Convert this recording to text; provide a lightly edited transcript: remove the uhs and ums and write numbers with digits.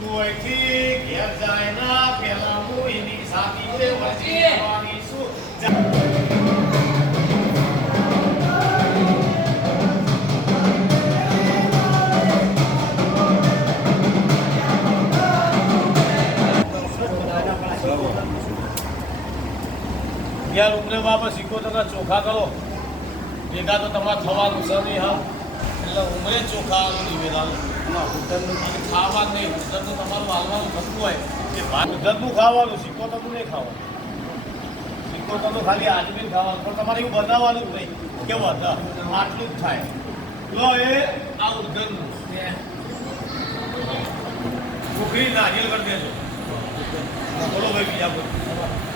કોઈથી ઘેર જાય ના પેલા હું એની સાથે વચ્ચે જવાની છું. યાર ઉમરે બાપા સિકોતરના ચોખા કરો ભેગા તો તમારે થવાનું છે નહીં હા એટલે ઉમરે ચોખાનું નિવેદન ખાવા નહીં ઉધરનું તમારું હાલવાનું થતું હોય કે ઉધરનું ખાવાનું સિકોતરનું નહીં ખાવાનું સિકોતરનું ખાલી આદમી ખાવાનું પણ તમારે એવું બનાવવાનું જ નહીં કેવું હતા આટલું જ થાય લો એ આ ઉધરનું છોકરી નારિયેલ કરી દેજો બોલો ભાઈ બીજા બધું